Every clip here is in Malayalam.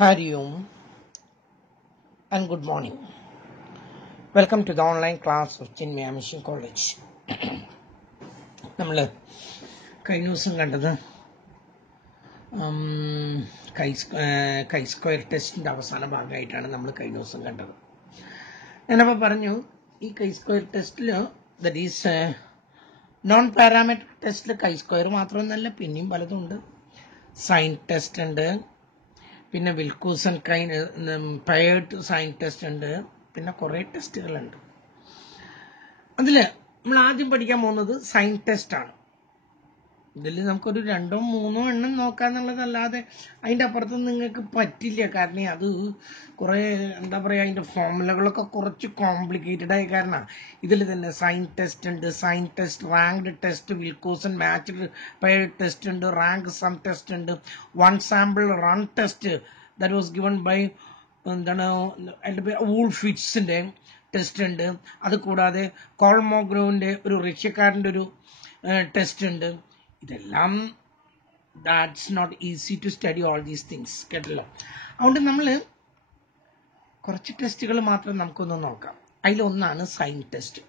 Hari Om and good morning. Welcome to the online class of Chinmaya Mission College. നമ്മൾ കഴിഞ്ഞ ദിവസം കണ്ടത് കൈ സ്ക്വയർ ടെസ്റ്റിൻ്റെ അവസാന ഭാഗമായിട്ടാണ് നമ്മൾ കഴിഞ്ഞ ദിവസം കണ്ടത്. ഞാനപ്പോൾ പറഞ്ഞു ഈ കൈ സ്ക്വയർ ടെസ്റ്റിൽ ദറ്റ് ഈസ് നോൺ പാരാമെട്രിക് ടെസ്റ്റിൽ കൈ സ്ക്വയർ മാത്രമൊന്നുമല്ല, പിന്നെയും പലതും ഉണ്ട്. സൈൻ ടെസ്റ്റ് ഉണ്ട്, പിന്നെ വിൽക്കൂസൺ പയേർഡ് സൈൻ ടെസ്റ്റ് ഉണ്ട്, പിന്നെ കുറേ ടെസ്റ്റുകളുണ്ട്. അതിൽ നമ്മൾ ആദ്യം പഠിക്കാൻ പോകുന്നത് സൈൻ ടെസ്റ്റ് ആണ്. ഇതിൽ നമുക്കൊരു 2-3 എണ്ണം നോക്കാന്നുള്ളതല്ലാതെ അതിൻ്റെ അപ്പുറത്ത് നിങ്ങൾക്ക് പറ്റില്ല. കാരണം അത് കുറേ എന്താ പറയുക, അതിൻ്റെ ഫോർമുലകളൊക്കെ കുറച്ച് കോംപ്ലിക്കേറ്റഡ് ആയ കാരണം ഇതിൽ തന്നെ സൈൻ ടെസ്റ്റ് ഉണ്ട്, sign test, ranked test, Wilcoxon matched paired test ഉണ്ട്, റാങ്ക് സം ടെസ്റ്റ് ഉണ്ട്, one sample run test that was given by അതിൻ്റെ പേര് വൂൾഫിറ്റ്സിൻ്റെ ടെസ്റ്റ് ഉണ്ട്. അതുകൂടാതെ കോൾമോഗ്രോവിൻ്റെ ഒരു റഷ്യക്കാരൻ്റെ ഒരു ടെസ്റ്റ് ഉണ്ട്. ഇതെല്ലാം that's not easy to study all these things, കേട്ടല്ലോ. അതുകൊണ്ട് നമ്മൾ കുറച്ച് ടെസ്റ്റുകൾ മാത്രം നമുക്കൊന്ന് നോക്കാം. അതിലൊന്നാണ് സൈൻ ടെസ്റ്റ്.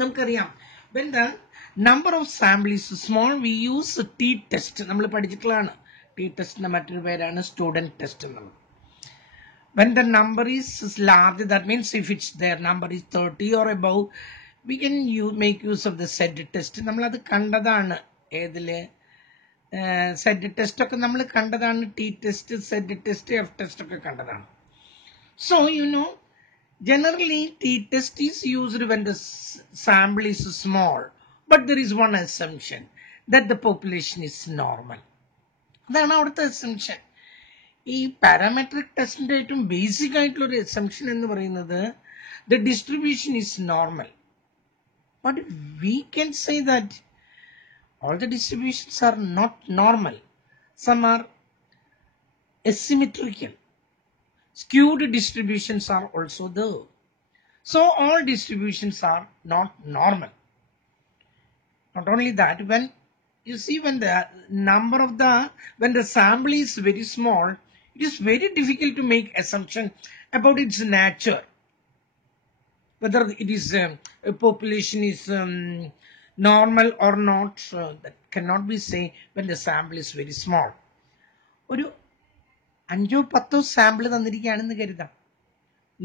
നമുക്കറിയാം, when the number of sample is small we use t test. നമ്മൾ പഠിച്ചിട്ടുള്ളതാണ്. t ടെസ്റ്റിന്റെ മറ്റൊരു പേരാണ് സ്റ്റുഡന്റ് ടെസ്റ്റ് എന്നുള്ളത്. When the number is large, that means if it's their number is 30 or above, we can make use of the Z test. നമ്മൾ അത് കണ്ടതാണ്. ഏതില് Z ടെസ്റ്റ് ഒക്കെ നമ്മൾ കണ്ടതാണ്. T test, Z test, F test ഒക്കെ കണ്ടതാണ്. So you know, generally T test is used when the sample is small, but there is one assumption that the population is normal. അതാണ് അവിടുത്തെ assumption. ഈ പാരാമെട്രിക് ടെസ്റ്റിന്റെ ഏറ്റവും ബേസിക് ആയിട്ടുള്ള ഒരു assumption എന്ന് പറയുന്നത് the distribution is normal. But we can say that all the distributions are not normal. Some are asymmetrical. Skewed distributions are also there. So all distributions are not normal. Not only that, when you see when the sample is very small, it is very difficult to make assumption about its nature. Whether it is a population is normal or not, that cannot be say when the sample is very small. ഒരു 5-10 സാമ്പിൾ തന്നിരിക്കുകയാണെന്ന് കരുതാം.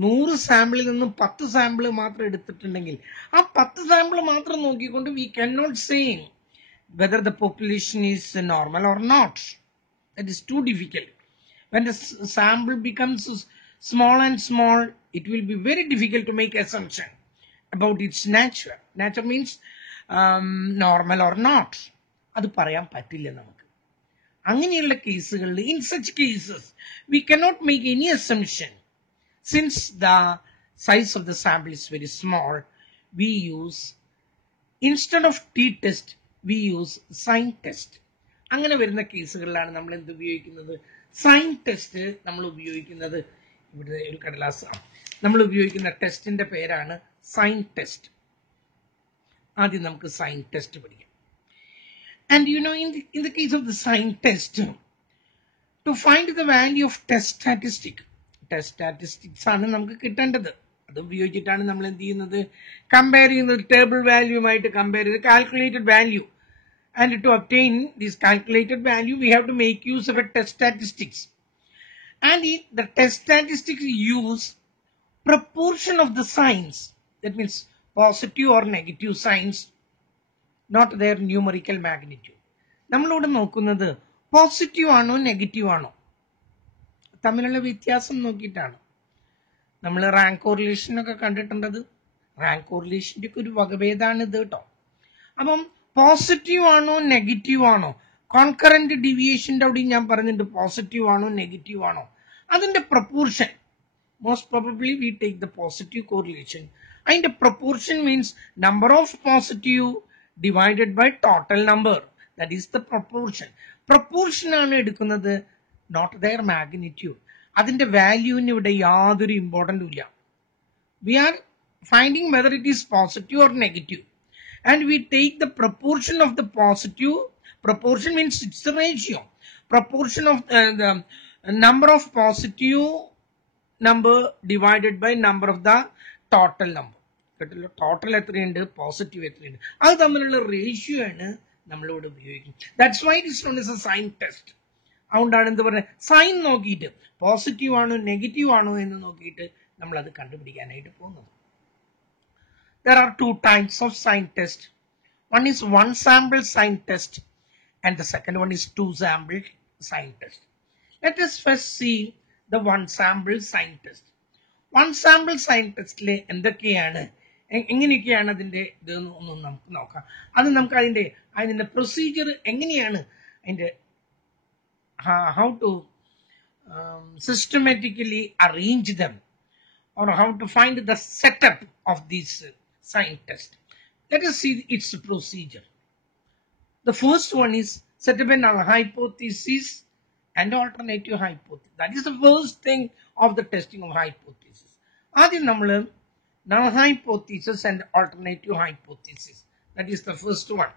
100 സാമ്പിളിൽ നിന്നും 10 സാമ്പിൾ മാത്രം എടുത്തിട്ടുണ്ടെങ്കിൽ ആ 10 സാമ്പിൾ മാത്രം നോക്കിക്കൊണ്ട് we cannot say whether the population is normal or not. That is too difficult. When the sample becomes small and small, it will be very difficult to make assumption about its nature. Nature means normal or not. അത് പറയാൻ പറ്റില്ല നമുക്ക്. അങ്ങനെയുള്ള കേസുകളിൽ in such cases we cannot make any assumption. Since the size of the sample is very small, we use, instead of t test, we use sign test. അങ്ങനെ വരുന്ന കേസുകളിലാണ് നമ്മൾ എന്ത് ഉപയോഗിക്കുന്നത്? സൈൻ ടെസ്റ്റ് നമ്മൾ ഉപയോഗിക്കുന്നത്. ഇവിടെ ഒരു കടലാസാണ്. നമ്മൾ ഉപയോഗിക്കുന്ന ടെസ്റ്റിന്റെ പേരാണ് സൈൻ ടെസ്റ്റ്. ആദ്യം നമുക്ക് സൈൻ ടെസ്റ്റ് പഠിക്കാം. And you know, in the case of the sign test, to find the value of test statistics ആണ് നമുക്ക് കിട്ടേണ്ടത്. അത് ഉപയോഗിച്ചിട്ടാണ് നമ്മൾ എന്ത് ചെയ്യുന്നത്? കമ്പയർ ചെയ്യുന്നത്. ടേബിൾ വാല്യൂമായിട്ട് കമ്പയർ ചെയ്ത് calculated value. And to obtain this calculated value, we have to make use of a test statistics. And the test statistics use proportion of the signs. That means positive or negative signs, not their numerical magnitude. നമ്മളിവിടെ നോക്കുന്നത് പോസിറ്റീവ് ആണോ നെഗറ്റീവ് ആണോ തമ്മിലുള്ള വ്യത്യാസം നോക്കിയിട്ടാണ്. നമ്മൾ റാങ്ക് കോറിലേഷൻ ഒക്കെ കണ്ടിട്ടുണ്ടത്. റാങ്ക് കോറിലേഷൻ്റെ ഒക്കെ ഒരു വകഭേദമാണ് ഇത് കേട്ടോ. അപ്പം പോസിറ്റീവ് ആണോ നെഗറ്റീവ് ആണോ, കോൺകറന്റ് ഡീവിയേഷൻ്റെ അവിടെയും ഞാൻ പറഞ്ഞിട്ടുണ്ട് പോസിറ്റീവ് ആണോ നെഗറ്റീവ് ആണോ, അതിന്റെ proportion. Most probably we take the positive correlation. അതിന്റെ proportion means number of positive divided by total number. That is the proportion. Proportion ആണ് എടുക്കുന്നത്, നോട്ട് ദെയർ മാഗ്നിറ്റ്യൂഡ്. അതിന്റെ വാല്യൂവിന് ഇവിടെ യാതൊരു ഇമ്പോർട്ടൻറ്റും ഇല്ല. We are finding whether it is positive or negative. And we take the proportion of the positive. Proportion means it's the ratio. Proportion of the number of positive number divided by number of the total number. Total എത്രയുണ്ട്, പോസിറ്റീവ് എത്രയുണ്ട്, അത് തമ്മിലുള്ള റേഷ്യോ ആണ് നമ്മളിവിടെ ഉപയോഗിക്കുന്നത്. That's why it is known as a sign test. അതുകൊണ്ടാണ് എന്ത് പറയുക, സൈൻ നോക്കിയിട്ട് പോസിറ്റീവ് ആണോ നെഗറ്റീവ് ആണോ എന്ന് നോക്കിയിട്ട് നമ്മൾ അത് കണ്ടുപിടിക്കാനായിട്ട് പോകുന്നത്. There are two types of sign test. One is one sample sign test and the second one is two sample sign test. Let us first see the one sample sign test. One sample sign test le എന്തൊക്കെയാണ്, എങ്ങനെയൊക്കെയാണ് അതിന്റെ ഇത് ഒന്ന് നമുക്ക് നോക്കാം. അത് നമുക്ക് അതിന്റെ പ്രൊസീജിയർ എങ്ങനെയാണ്, അതിന്റെ how to systematically arrange them or how to find the setup of these sign test. Let us see its procedure. The first one is set up a null hypothesis and alternative hypothesis. That is the first thing of the testing of hypothesis. ആദ്യം നമ്മൾ null hypothesis and alternative hypothesis. That is the first one.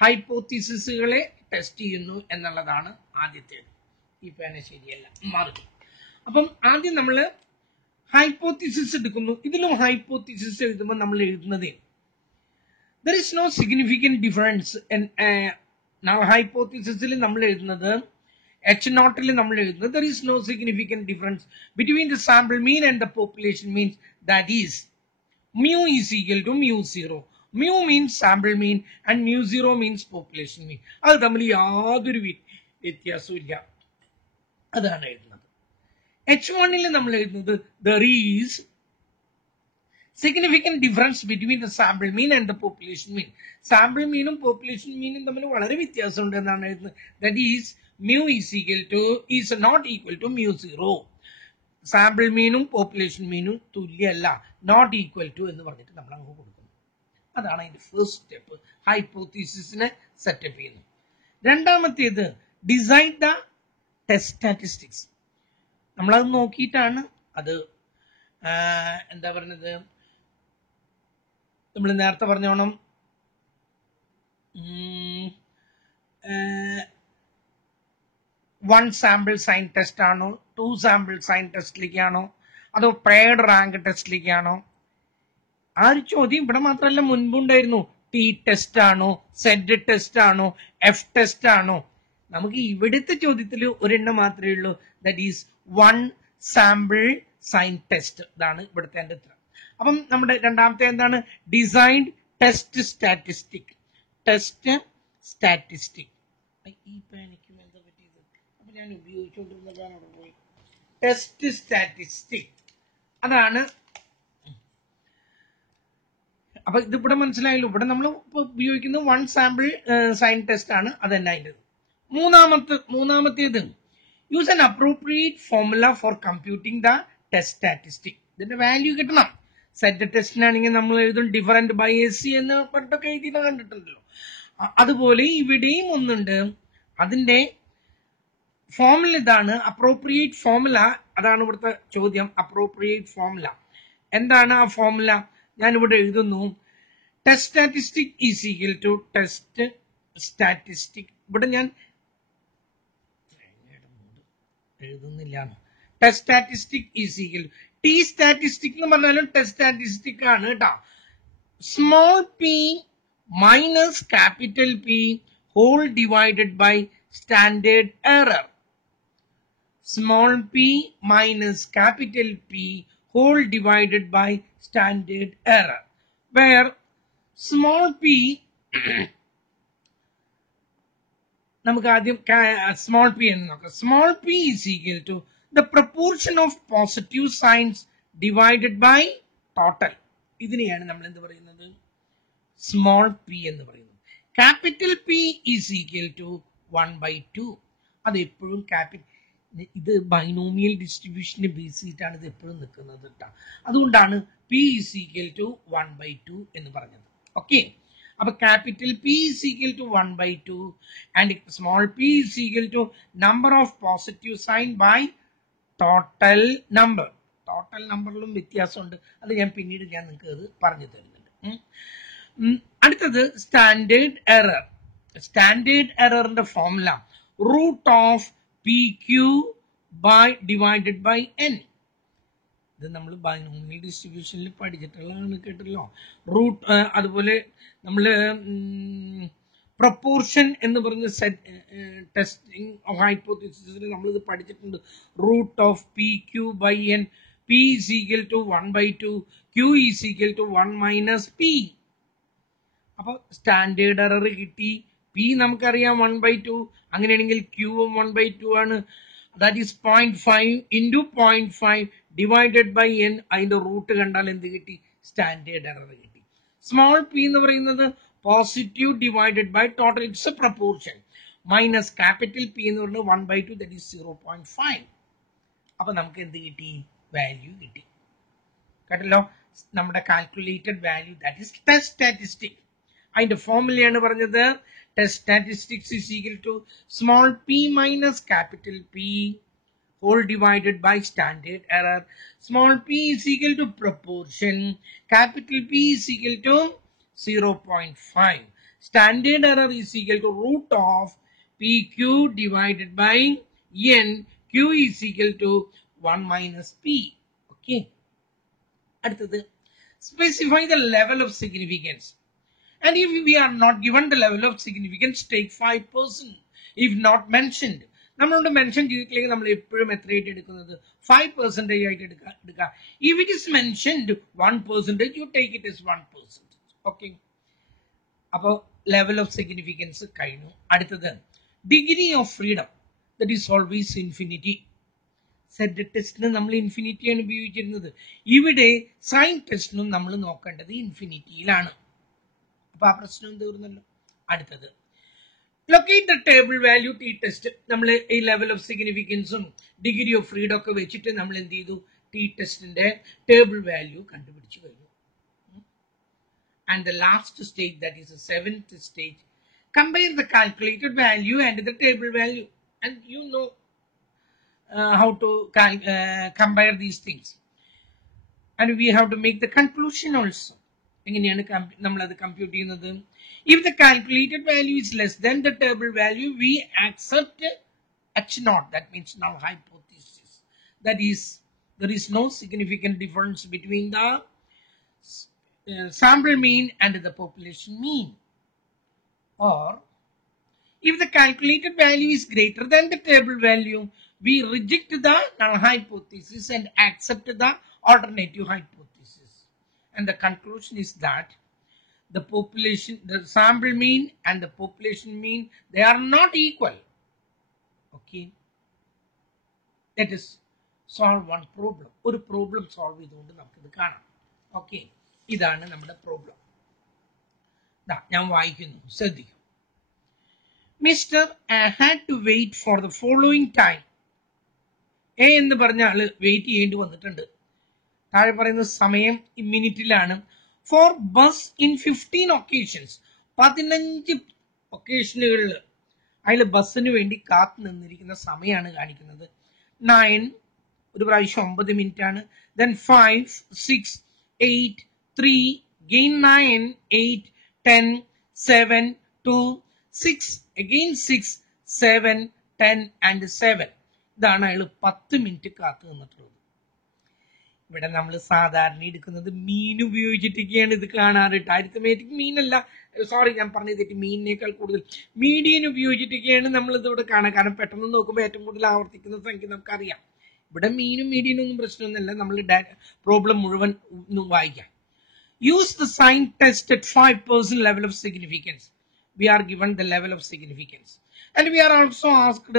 ഹൈപ്പോത്തിസിസുകളെ ടെസ്റ്റ് ചെയ്യുന്നു എന്നുള്ളതാണ് ആദ്യത്തേത്. ഈ പേന ശരിയല്ല, മാറും. അപ്പം ആദ്യം നമ്മൾ ഹൈപ്പോത്തിസിസ് എടുക്കുന്നു. ഇതിലും ഹൈപ്പോത്തിസിസ് എഴുതുമ്പോൾ നമ്മൾ എഴുതുന്നത് there is no significant difference in null hypothesis ൽ നമ്മൾ എഴുതുന്നത് H0 ൽ നമ്മൾ എഴുതുന്നത് there is no significant difference between the sample mean and the population mean. That is mu is equal to mu 0. Mu means sample mean and mu 0 means population mean. അത് തമ്മിൽ യാതൊരു വ്യത്യാസവും ഇല്ല, അതാണ് എഴുതുന്നത്. H1 ൽ നമ്മൾ എഴുതുന്നത് there is significant difference between the sample mean and the population mean. Sample mean ഉം population mean ഉം തമ്മിൽ വളരെ വ്യത്യാസമുണ്ട് എന്നാണ് എഴുതുന്നത്. That is mu is not equal to mu 0. Sample മീനും പോപ്പുലേഷൻ മീനും തുല്യമല്ല, നോട്ട് ഈക്വൽ ടു എന്ന് പറഞ്ഞിട്ട് നമ്മൾ അങ്ങ് കൊടുക്കുന്നു. അതാണ് അതിന്റെ ഫസ്റ്റ് സ്റ്റെപ്പ്, ഹൈപ്പോത്തീസിസിനെ സെറ്റപ്പ് ചെയ്യുന്നു. രണ്ടാമത്തേത് ഡിസൈഡ് ദ ടെസ്റ്റ് സ്റ്റാറ്റിസ്റ്റിക്സ്. നമ്മളത് നോക്കിയിട്ടാണ് അത് എന്താ പറയുന്നത്, നമ്മൾ നേരത്തെ പറഞ്ഞോണം വൺ സാമ്പിൾ സൈൻ ടെസ്റ്റ് ആണോ, ടു സാമ്പിൾ സൈൻ ടെസ്റ്റിലേക്കാണോ, അതോ പെയർഡ് റാങ്ക് ടെസ്റ്റിലേക്കാണോ? ആ ഒരു ചോദ്യം ഇവിടെ മാത്രമല്ല മുൻപുണ്ടായിരുന്നു. ടി ടെസ്റ്റ് ആണോ, സെഡ് ടെസ്റ്റ് ആണോ, എഫ് ടെസ്റ്റ് ആണോ? നമുക്ക് ഇവിടുത്തെ ചോദ്യത്തിൽ ഒരെണ്ണം മാത്രമേ ഉള്ളൂ, that is one sample sign test. ഇതാണ് ഇവിടുത്തെ എൻ്റെ ഉത്തരം. അപ്പം നമ്മുടെ രണ്ടാമത്തെ എന്താണ്, designed test statistic. Test statistic ഈ പേനയ്ക്ക് എന്താ പറ്റിയത്, അപ്പൊ ഞാൻ ഉപയോഗിച്ചുകൊണ്ടിരുന്നതാണ് അവിടെ പോയി. ടെസ്റ്റ് സ്റ്റാറ്റിസ്റ്റിക് അതാണ്. അപ്പൊ ഇതിവിടെ മനസ്സിലായല്ലോ, ഇവിടെ നമ്മൾ ഉപയോഗിക്കുന്നത് വൺ സാമ്പിൾ സൈൻ ടെസ്റ്റ് ആണ്, അതന്നെ അതിൻ്റെ. മൂന്നാമത്തേത് use an appropriate formula for computing the test statistic. ഇതിന്റെ വാല്യൂ കിട്ടണം. സെറ്റ് ടെസ്റ്റിനാണെങ്കിൽ നമ്മൾ എഴുതും ഡിഫറൻറ്റ് ബൈ എസ് സി എന്ന് പറഞ്ഞിട്ടൊക്കെ എഴുതിയിട്ട് കണ്ടിട്ടുണ്ടല്ലോ. അതുപോലെ ഇവിടെയും ഒന്നുണ്ട്, അതിന്റെ ഫോർമുല ഇതാണ്, അപ്രോപ്രിയേറ്റ് ഫോർമുല. അതാണ് ഇവിടുത്തെ ചോദ്യം, അപ്രോപ്രിയേറ്റ് ഫോർമുല. എന്താണ് ആ ഫോർമുല? ഞാൻ ഇവിടെ എഴുതുന്നു, test statistic is equal to test statistic. ഇവിടെ ഞാൻ എഴുതുന്നില്ല. Test statistic is equal T statistic എന്ന് പറഞ്ഞാലും ടെസ്റ്റ് സ്റ്റാറ്റിസ്റ്റിക് ആണ് കേട്ടോ. Small p minus capital P whole divided by standard error. Small p minus capital P whole divided by standard error, where small p നമുക്ക് ആദ്യം സ്മോൾ പി എന്ന് നോക്കാം. Small p is equal to the proportion of positive signs divided by total. ഇതിനെയാണ് നമ്മൾ എന്ത് പറയുന്നത്, സ്മോൾ പി എന്ന് പറയുന്നത്. Capital P is equal to 1/2. അത് എപ്പോഴും ഇത് ബൈനോമിയൽ ഡിസ്ട്രിബ്യൂഷനെ ബേസ് ചെയ്തിട്ടാണ് ഇത് എപ്പോഴും നിൽക്കുന്നത് കേട്ടോ. അതുകൊണ്ടാണ് പി ഈസ് ഈക്വൽ ടു 1/2 എന്ന് പറഞ്ഞത്. ഓക്കെ, അപ്പൊ capital P is equal to 1/2 and small p is equal to number of positive sign by total number. Total നമ്പറിലും വ്യത്യാസമുണ്ട്, അത് ഞാൻ പിന്നീട് നിങ്ങൾക്ക് അത് പറഞ്ഞു തരുന്നുണ്ട്. അടുത്തത് സ്റ്റാൻഡേർഡ് എറർ. സ്റ്റാൻഡേർഡ് എററിന്റെ formula root of PQ divided by n. ഇത് നമ്മൾ ബൈനോമിയൽ ഡിസ്ട്രിബ്യൂഷനിൽ പഠിച്ചിട്ടുള്ളതാണ്, കേട്ടല്ലോ. റൂട്ട് അതുപോലെ നമ്മൾ പ്രൊപ്പോർഷൻ എന്ന് പറയുന്ന ടെസ്റ്റിംഗ് ഹൈപ്പോത്തിസിസിൽ നമ്മളിത് പഠിച്ചിട്ടുണ്ട്. Root of p q by n, p is equal to 1/2, q is equal to 1 - p. അപ്പൊ സ്റ്റാൻഡേർഡ് എറർ കിട്ടി. പി നമുക്കറിയാം 1/2, അങ്ങനെയാണെങ്കിൽ ക്യൂവും 1/2 ആണ്. That is 0.5 into 0.5 divided by n. അതിന്റെ റൂട്ട് കണ്ടാൽ എന്ത് കിട്ടി? സ്റ്റാൻഡേർഡ് എറർ കിട്ടി. സ്മോൾ പി എന്ന് പറയുന്നത് positive divided by total, it's a proportion, minus capital P എന്ന് പറയുന്നത് 1/2, ദാറ്റ് ഈസ് 0.5. അപ്പൊ നമുക്ക് എന്ത് കിട്ടി? വാല്യൂ കിട്ടി, കേട്ടല്ലോ. നമ്മുടെ calculated value, that is test statistic. അതിന്റെ ഫോർമുലയാണ് പറഞ്ഞത്. Test statistics is equal to small p minus capital P whole divided by standard error. Small p is equal to proportion, capital P is equal to 0.5. Standard error is equal to root of PQ divided by n. Q is equal to 1 - p. Okay. അടുത്തത്, specify the level of significance. And if we are not given the level of significance, take 5%. If not mentioned, നമ്മളോട് മെൻഷൻ ചെയ്തിട്ടില്ലെങ്കിൽ നമ്മൾ എപ്പോഴും എത്രയായിട്ട് എടുക്കുന്നത്? 5% ആയിട്ട് എടുക്കുക. If it is mentioned 1%, you take it is 1%. Okay. അപ്പോൾ ലെവൽ ഓഫ് സിഗ്നിഫിക്കൻസ് കഴിഞ്ഞു. അടുത്തത്, degree of freedom, that is always infinity. Z ടെസ്റ്റിന് നമ്മൾ ഇൻഫിനിറ്റിയാണ് ഉപയോഗിച്ചിരുന്നത്. ഇവിടെ സൈൻ ടെസ്റ്റിനും നമ്മൾ നോക്കേണ്ടത് ഇൻഫിനിറ്റിയിലാണ്. അപ്പൊ ആ പ്രശ്നം തീർന്നല്ലോ. അടുത്തത്, locate the table value t test. നമ്മൾ ഈ ലെവൽ ഓഫ് സിഗ്നിഫിക്കൻസും ഡിഗ്രി ഓഫ് ഫ്രീഡം ഒക്കെ വെച്ചിട്ട് നമ്മൾ എന്ത് ചെയ്തു? ടി ടെസ്റ്റിന്റെ ടേബിൾ വാല്യൂ കണ്ടുപിടിച്ചു കഴിഞ്ഞു. And the last stage, that is the 7th stage, compare the calculated value and the table value. And you know how to compare these things. And we have to make the conclusion also. എങ്ങനെയാണ് നമ്മളത് കമ്പ്യൂട്ട് ചെയ്യുന്നത്? If the calculated value is less than the table value, we accept H0. That means null hypothesis. That is, there is no significant difference between the sample mean and the population mean. Or, if the calculated value is greater than the table value, we reject the null hypothesis and accept the alternative hypothesis. And the conclusion is that the population, the sample mean and the population mean, they are not equal. Okay. That is, solve one problem. ഒരു problem solve ചെയ്തുകൊണ്ട് നമുക്കിത് കാണാം. ഓക്കെ, ഇതാണ് നമ്മുടെ പ്രോബ്ലം. ഞാൻ വായിക്കുന്നു, ശ്രദ്ധിക്കും. Mister had to wait for the following time. A എന്ന് പറഞ്ഞ ആള് വെയിറ്റ് ചെയ്യേണ്ടി വന്നിട്ടുണ്ട്. താഴെ പറയുന്ന സമയം മിനിറ്റിലാണ്. For bus in 15 occasions. 15 ഒക്കേഷനുകളിൽ അതിൽ ബസ്സിന് വേണ്ടി കാത്തു നിന്നിരിക്കുന്ന സമയമാണ് കാണിക്കുന്നത്. 9 ഒരു പ്രാവശ്യം 9 മിനിറ്റ് ആണ്. Then 5, 6, 8, 3, again 9, 8, 10, 7, 2, 6, again 6, 7, 10 and 7. ഇതാണ് അയാൾ 10 മിനിറ്റ് കാത്തു നിന്നിട്ടുള്ളത്. ഇവിടെ നമ്മൾ സാധാരണ എടുക്കുന്നത് മീൻ ഉപയോഗിച്ചിട്ടൊക്കെയാണ് ഇത് കാണാറ്. അരിത്തമെറ്റിക് മീനല്ല, സോറി ഞാൻ പറഞ്ഞത് തെറ്റി, മീനിനേക്കാൾ കൂടുതൽ മീഡിയൻ ഉപയോഗിച്ചിട്ടൊക്കെയാണ് നമ്മൾ ഇതിവിടെ കാണാൻ. കാരണം പെട്ടെന്ന് നോക്കുമ്പോൾ ഏറ്റവും കൂടുതൽ ആവർത്തിക്കുന്ന സംഖ്യ നമുക്കറിയാം. ഇവിടെ മീനും മീഡിയനും ഒന്നും പ്രശ്നമൊന്നുമില്ല. നമ്മൾ പ്രോബ്ലം മുഴുവൻ വായിക്കാം. Use the sign test at 5% level of significance. We are given the level of significance and we are also asked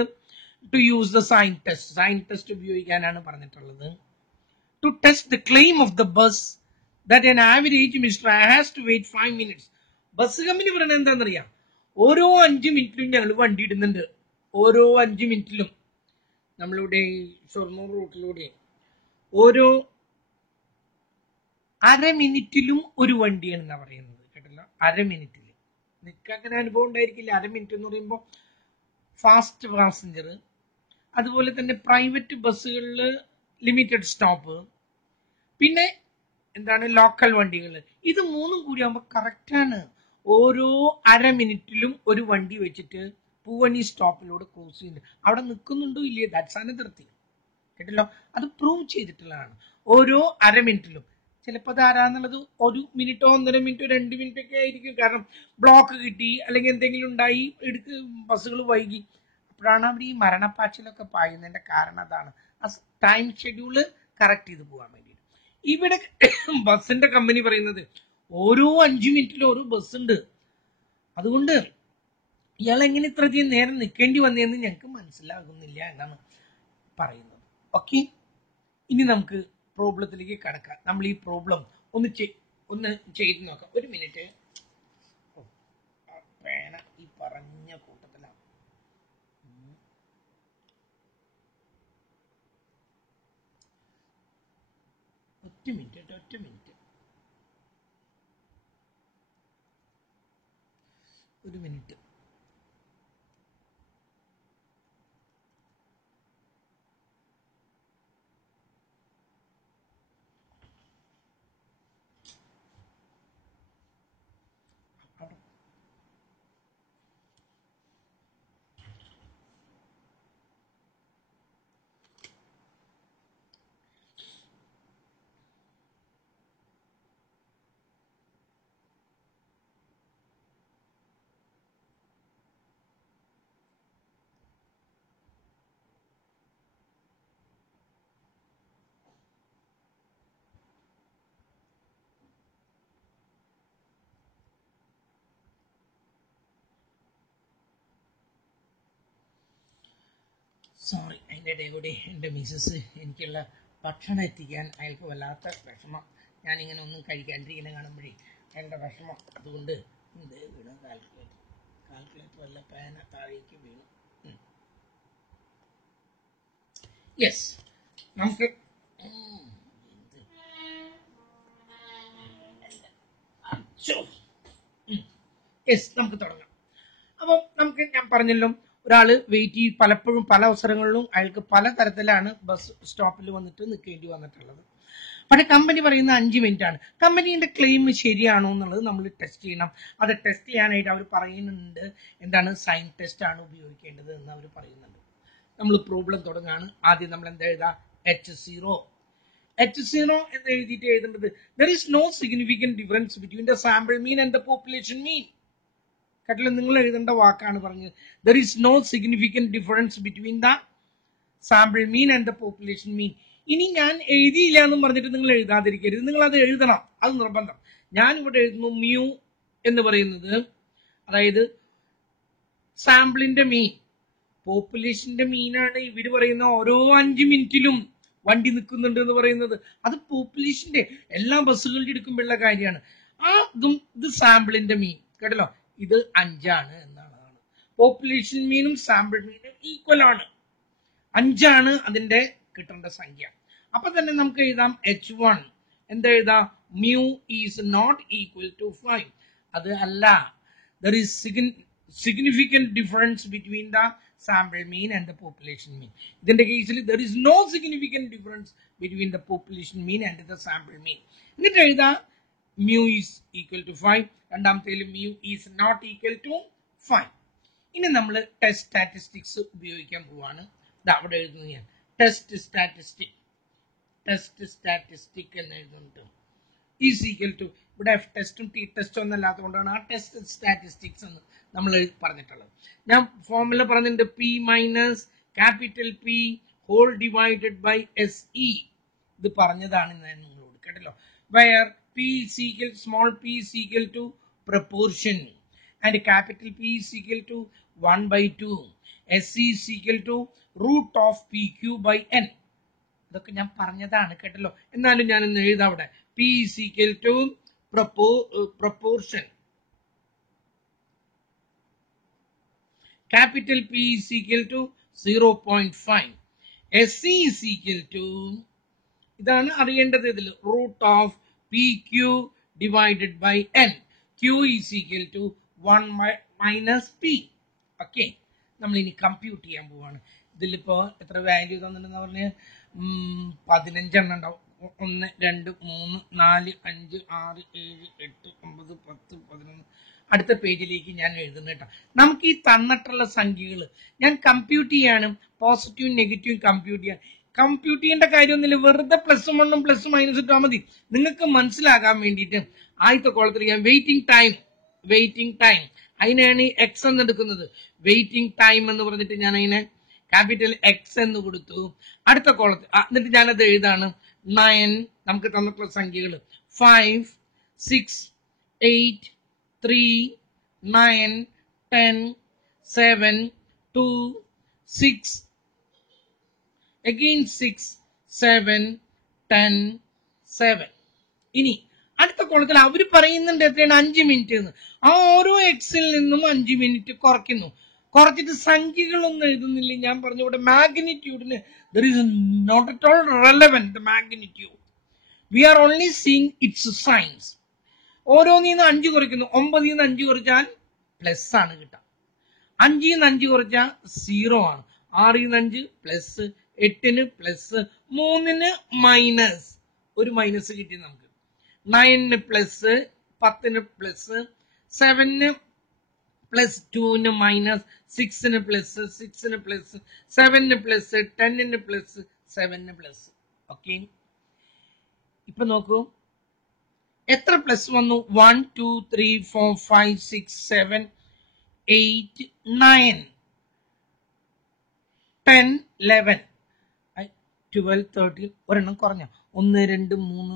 to use the sign test. Sign test ഉപയോഗിക്കാനാണ് പറഞ്ഞിട്ടുള്ളത്. To test the claim of the bus that an average Mr. has to wait 5 minutes. Bus company പറയുന്നത് എന്താണെന്നറിയാം? ഓരോ 5 മിനിറ്റിലും ഞങ്ങൾ വണ്ടി ഇടുന്നുണ്ട്. ഓരോ 5 മിനിറ്റിലും നമ്മളിവിടെ ഷൊർണൂർ റൂട്ടിലൂടെ ഓരോ അര മിനിറ്റിലും ഒരു വണ്ടിയാണെന്നാണ് പറയുന്നത്. കേട്ടല്ലോ, അര മിനിറ്റിൽ. നിങ്ങൾക്ക് അങ്ങനെ അനുഭവം ഉണ്ടായിരിക്കില്ല. അര മിനിറ്റ് എന്ന് പറയുമ്പോൾ ഫാസ്റ്റ് പാസഞ്ചർ, അതുപോലെ തന്നെ പ്രൈവറ്റ് ബസ്സുകളിൽ ലിമിറ്റഡ് സ്റ്റോപ്പ്, പിന്നെ എന്താണ് ലോക്കൽ വണ്ടികൾ. ഇത് മൂന്നും കൂടി ആകുമ്പോൾ കറക്റ്റാണ്. ഓരോ അര മിനിറ്റിലും ഒരു വണ്ടി വെച്ചിട്ട് പൂവണി സ്റ്റോപ്പിലൂടെ ക്രോസ് ചെയ്യുന്നുണ്ട്. അവിടെ നിൽക്കുന്നുണ്ടോ ഇല്ലയോ, ദാറ്റ്സ് അനദർ തിങ്. കേട്ടല്ലോ, അത് പ്രൂവ് ചെയ്തിട്ടുള്ളതാണ്. ഓരോ അര മിനിറ്റിലും, ചിലപ്പോൾ അത് ആരാന്നുള്ളത് 1 മിനിറ്റോ 1.5 മിനിറ്റോ 2 മിനിറ്റ് ഒക്കെ ആയിരിക്കും. കാരണം ബ്ലോക്ക് കിട്ടി അല്ലെങ്കിൽ എന്തെങ്കിലും ഉണ്ടായി, ബസ്സുകൾ വൈകി, അപ്പോഴാണ് അവർ ഈ മരണപ്പാച്ചിലൊക്കെ പായുന്നതിന്റെ കാരണം അതാണ്. ആ ടൈം ഷെഡ്യൂള് കറക്റ്റ് ചെയ്ത് പോകാൻ വേണ്ടിയിട്ട്. ഇവിടെ ബസ്സിന്റെ കമ്പനി പറയുന്നത് ഓരോ 5 മിനിറ്റിലും ഓരോ ബസ് ഉണ്ട്, അതുകൊണ്ട് ഇയാൾ എങ്ങനെ ഇത്രയധികം നേരം നിൽക്കേണ്ടി വന്നതെന്ന് ഞങ്ങൾക്ക് മനസ്സിലാകുന്നില്ല എന്നാണ് പറയുന്നത്. ഓക്കെ, ഇനി നമുക്ക് പ്രോബ്ലത്തിലേക്ക് കടക്കാം. നമ്മൾ ഈ പ്രോബ്ലം ഒന്ന് ചെയ്ത് നോക്കാം. 1 മിനിറ്റ്. പേന ഈ പറഞ്ഞ കൂട്ടത്തിലാണ്. 1 മിനിറ്റ് 1 മിനിറ്റ് 1 മിനിറ്റ്. സോറി, അതിൻ്റെ ഇടയിൽ കൂടി എൻ്റെ മിസ്സസ് എനിക്കുള്ള ഭക്ഷണം എത്തിക്കാൻ അയാൾക്ക് വല്ലാത്ത വിഷമം. ഞാനിങ്ങനെ ഒന്നും കഴിക്കാണ്ടിരിക്കുന്ന കാണുമ്പോഴേ അയാളുടെ വിഷമം. അതുകൊണ്ട് ഇത് വീണു, കാൽക്കുലേറ്റർ വല്ല പേന താഴേക്ക് വീണു. യെസ്, നമുക്ക് നമുക്ക് തുടങ്ങാം. അപ്പം ഞാൻ പറഞ്ഞല്ലോ, ഒരാൾ വെയിറ്റ് ചെയ്ത് പലപ്പോഴും പല അവസരങ്ങളിലും അയാൾക്ക് പല തരത്തിലാണ് ബസ് സ്റ്റോപ്പിൽ വന്നിട്ട് നിൽക്കേണ്ടി വന്നിട്ടുള്ളത്. പക്ഷെ കമ്പനി പറയുന്ന 5 മിനിറ്റ് ആണ്. കമ്പനീന്റെ ക്ലെയിം ശരിയാണോ എന്നുള്ളത് നമ്മൾ ടെസ്റ്റ് ചെയ്യണം. അത് ടെസ്റ്റ് ചെയ്യാനായിട്ട് അവർ പറയുന്നുണ്ട്, എന്താണ്, സൈൻ ടെസ്റ്റ് ആണ് ഉപയോഗിക്കേണ്ടത് എന്ന് അവർ പറയുന്നുണ്ട്. നമ്മൾ പ്രോബ്ലം തുടങ്ങാണ്. ആദ്യം നമ്മൾ എന്താ എഴുതാ, H0 എന്ന് എഴുതിയിട്ട് എഴുതേണ്ടത് there is no significant difference between the sample mean and the population mean. കേട്ടില്ല, നിങ്ങൾ എഴുതേണ്ട വാക്കാണ് പറഞ്ഞത്. there is no significant difference between the sample mean and the population mean. ഇനി ഞാൻ എഴുതിയില്ല എന്നും പറഞ്ഞിട്ട് നിങ്ങൾ എഴുതാതിരിക്കരുത്, നിങ്ങൾ അത് എഴുതണം, അത് നിർബന്ധം. ഞാൻ ഇവിടെ എഴുതുന്നു മ്യൂ എന്ന് പറയുന്നത്, അതായത് സാമ്പിളിന്റെ മീൻ, പോപ്പുലേഷന്റെ മീനാണ് ഇവര് പറയുന്ന ഓരോ 5 മിനിറ്റിലും വണ്ടി നിൽക്കുന്നുണ്ട് എന്ന് പറയുന്നത്. അത് പോപ്പുലേഷന്റെ എല്ലാ ബസ്സുകളുടെ എടുക്കുമ്പോഴുള്ള കാര്യമാണ്. ഇത് സാമ്പിളിന്റെ മീൻ, കേട്ടല്ലോ, ഇത് 5 ആണ് എന്നുള്ളതാണ്. പോപ്പുലേഷൻ മീനും സാമ്പിൾ മീനും ഈക്വൽ ആണ്, 5 ആണ് അതിന്റെ കിട്ടേണ്ട സംഖ്യ. അപ്പൊ തന്നെ നമുക്ക് എഴുതാം H1 എന്താ എഴുതാം, mu is not equal to 5. അത് അല്ല, there is significant difference between the sample mean and the population mean. ഇതിന്റെ കേസിൽ there is no significant difference between the population mean and the sample mean. എന്നിട്ട് എഴുതാം mu is equal to 5. രണ്ടാമത്തേൽ mu is not equal to 5. ഇനി നമ്മൾ ടെസ്റ്റ് സ്റ്റാറ്റിസ്റ്റിക്സ് ഉപയോഗിക്കാൻ പോവാണ്. അവിടെ എഴുതുന്നു ഞാൻ ടെസ്റ്റ് സ്റ്റാറ്റിസ്റ്റിക് എന്ന് എഴുതുന്നുണ്ട്. ഈസ് ഈക്വൽ ടു, ഇവിടെ എഫ് ടെസ്റ്റും ടി ടെസ്റ്റും ഒന്നും അല്ലാത്തതുകൊണ്ടാണ് ആ ടെസ്റ്റ് സ്റ്റാറ്റിസ്റ്റിക്സ് എന്ന് നമ്മൾ പറഞ്ഞിട്ടുള്ളത്. ഞാൻ ഫോർമുല പറഞ്ഞിട്ടുണ്ട്, p minus capital P whole divided by S E. ഇത് പറഞ്ഞതാണ് ഞാൻ നിങ്ങളോട്, കേട്ടല്ലോ. Where p is equal, small p is equal to proportion and capital P is equal to 1/2. S is equal to root of PQ by N. ഇതൊക്കെ ഞാൻ പറഞ്ഞതാണ്, കേട്ടല്ലോ. എന്നാലും ഞാൻ ഇന്ന് എഴുതാം അവിടെ, P is equal to proportion, capital P is equal to 0.5, SC is equal to, ഇതാണ് അറിയേണ്ടത് ഇതിൽ, root of PQ divided by N. Q is equal to 1 minus P. Okay, നമ്മൾ ഇനി കമ്പ്യൂട്ട് ചെയ്യാൻ പോവാണ്. ഇതിലിപ്പോ എത്ര വാല്യൂ തന്നിട്ടുണ്ടെന്ന് പറഞ്ഞ് 15 എണ്ണം ഉണ്ടാവും. 1 2 3 4 5 6 7 8 9 10 11. അടുത്ത പേജിലേക്ക് ഞാൻ എഴുതുന്നു കേട്ടോ. നമുക്ക് ഈ തന്നിട്ടുള്ള സംഖ്യകൾ ഞാൻ കമ്പ്യൂട്ട് ചെയ്യാനും പോസിറ്റീവും നെഗറ്റീവും കമ്പ്യൂട്ട് ചെയ്യാൻ കമ്പ്യൂട്ട് ചെയ്യേണ്ട കാര്യമൊന്നുമില്ല, വെറുതെ പ്ലസ് വണ്ണും പ്ലസ് മൈനസ് ഇട്ടാൽ മതി. നിങ്ങൾക്ക് മനസ്സിലാകാൻ വേണ്ടിയിട്ട് ആദ്യത്തെ കോളത്തിൽ ഞാൻ വെയിറ്റിംഗ് ടൈം അതിനാണ് എക്സ് എന്ന് എടുക്കുന്നത്. വെയിറ്റിംഗ് ടൈം എന്ന് പറഞ്ഞിട്ട് ഞാൻ അതിനെ ക്യാപിറ്റൽ എക്സ് എന്ന് കൊടുത്തു. അടുത്ത കോളത്തിൽ എന്നിട്ട് ഞാനത് എഴുതാണ് 9 നമുക്ക് തന്നിട്ടുള്ള സംഖ്യകൾ 5 6 8 3 9 10 7 2 6 again 6 7 10 7. ഇനി അടുത്ത കോളത്തിൽ അവർ പറയുന്നുണ്ട് എത്രയാണ് 5 മിനിറ്റ് എന്ന്. ആ ഓരോ എക്സിൽ നിന്നും 5 മിനിറ്റ് കുറച്ചിട്ട് സംഖ്യകളൊന്നും എഴുതുന്നില്ല. ഞാൻ പറഞ്ഞു ഇവിടെ മാഗ്നിറ്റ്യൂഡിന് there is not at all relevant the magnitude. We are only seeing its signs. ഓരോന്നിന്ന് 5 കുറയ്ക്കുന്നു. 9 5 കുറച്ചാൽ പ്ലസ് ആണ് കിട്ടുക. 5 5 കുറച്ചാൽ 0 ആണ്. 6 5 പ്ലസ്, 8 പ്ലസ്, 3 മൈനസ്, ഒരു മൈനസ് കിട്ടി നമുക്ക്. 9 plus, 10 plus, 7 plus, 2 minus, 6 plus, 6 plus, 7 plus, 10 plus, 7 plus. Okay, ഇപ്പൊ നോക്കൂ എത്ര പ്ലസ് വന്നു. 1 2 3 4 5 6 7 8 9 10 11 12 13 ഒരെണ്ണം കുറഞ്ഞ 1 2 3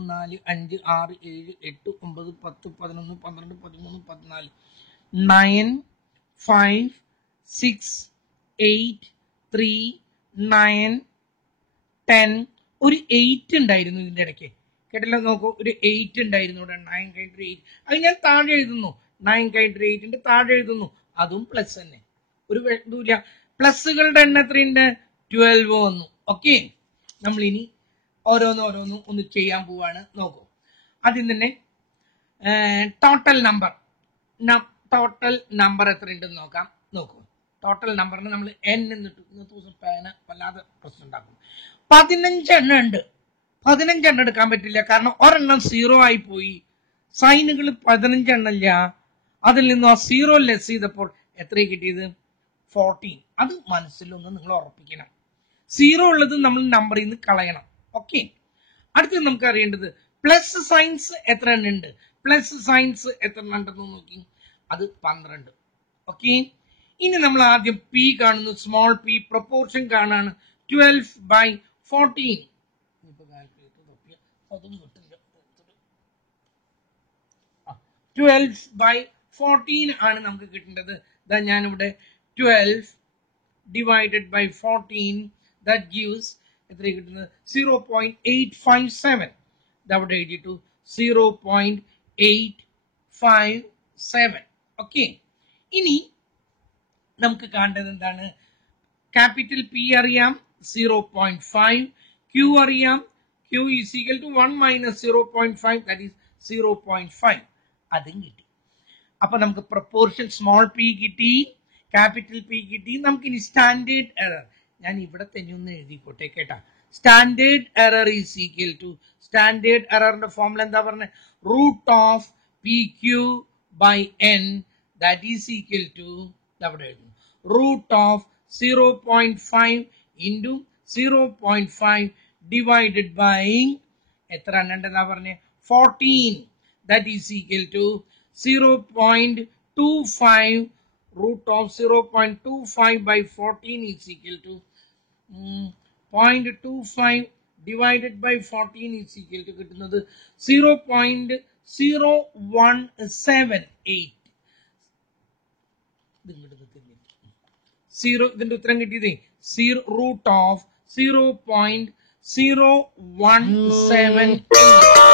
4 5 6 7 8 9 10 11 12 13 14 9 5 6 8 3 9 10 ഒരു 8 ഉണ്ടായിരുന്നു ഇതിന്റെ ഇടയ്ക്ക്, കേട്ടല്ലോ. നോക്കൂ, ഒരു 8 ഉണ്ടായിരുന്നു ഇവിടെ. 9 കഴിഞ്ഞിട്ട് 8 അത് ഞാൻ താഴെ എഴുതുന്നു. 9 കഴിഞ്ഞിട്ട് 8 താഴെ എഴുതുന്നു. അതും പ്ലസ് തന്നെ, ഒരു ഇതുമില്ല. പ്ലസുകളുടെ എണ്ണം എത്രയുണ്ട്? 12 വന്നു. ഓക്കെ, നമ്മൾ ഇനി ഓരോന്നും ഒന്ന് ചെയ്യാൻ പോവാണ്. നോക്കൂ, ആദ്യം തന്നെ ടോട്ടൽ നമ്പർ എത്രയുണ്ടെന്ന് നോക്കാം. നോക്കൂ, ടോട്ടൽ നമ്പറിന് നമ്മൾ n എന്നിട്ട് ഇന്നത്തെ ദിവസം പേന വല്ലാതെ പ്രശ്നം ഉണ്ടാക്കും. 15 എണ്ണം ഉണ്ട്. 15 എണ്ണം എടുക്കാൻ പറ്റില്ല, കാരണം ഒരെണ്ണം 0 ആയി പോയി. സൈനുകൾ 15 എണ്ണമില്ല. അതിൽ നിന്ന് ആ 0 ലെസ് ചെയ്തപ്പോൾ എത്ര കിട്ടിയത്? 14. അത് മനസ്സിലൊന്ന് നിങ്ങൾ ഉറപ്പിക്കണം. 0 ഉള്ളത് നമ്മൾ നമ്പറിൽ നിന്ന് കളയണം. ഓക്കെ, അടുത്തത് നമുക്ക് അറിയേണ്ടത് പ്ലസ് സൈൻസ് എത്ര എണ്ണം ഉണ്ട്. പ്ലസ് സൈൻസ് എത്ര എണ്ണം ഉണ്ടെന്ന് നോക്കി, അത് 12. ഓക്കെ, ഇനി നമ്മൾ ആദ്യം പി കാണുന്നു, സ്മോൾ പി, പ്രൊപ്പോർഷൻ കാണാണ്. 12/14. 12/14 ആണ് നമുക്ക് കിട്ടേണ്ടത്. ഞാനിവിടെ 12 divided by 14, that gives എത്ര കിട്ടുന്നത്? 0.857. ഇതവിടെ എഴുതിയിട്ടു 0.857. ഓക്കെ, ഇനി നമുക്ക് കാണേണ്ടത് എന്താണ്? ക്യാപിറ്റൽ പി അറിയാം, 0.5. ക്യൂ അറിയാം, Q is equal to 1 minus 0.5, that is 0.5. അതും കിട്ടി. അപ്പൊ നമുക്ക് പ്രൊപ്പോർഷൻ സ്മോൾ പി കിട്ടി, ക്യാപിറ്റൽ പി കിട്ടി. നമുക്ക് ഇനി സ്റ്റാൻഡേർഡ് എറർ ഞാൻ ഇവിടെ തന്നെ ഒന്ന് എഴുതിക്കോട്ടെ കേട്ടാ. Standard error is equal to, standard എററിന്റെ ഫോർമുല എന്താ പറഞ്ഞത്? √PQ/n, that is equal to √0.5 into 0.5 divided by എത്ര എണ്ണണ്ടെന്നാ പറഞ്ഞേ? 14. that is equal to 0.25. √0.25/14 is equal to 0.25 divided by 14 is equal to കിട്ടുന്നത് 0.0178. ഇതിന്റെ ഉത്തരം കിട്ടിയതേ √0.0178.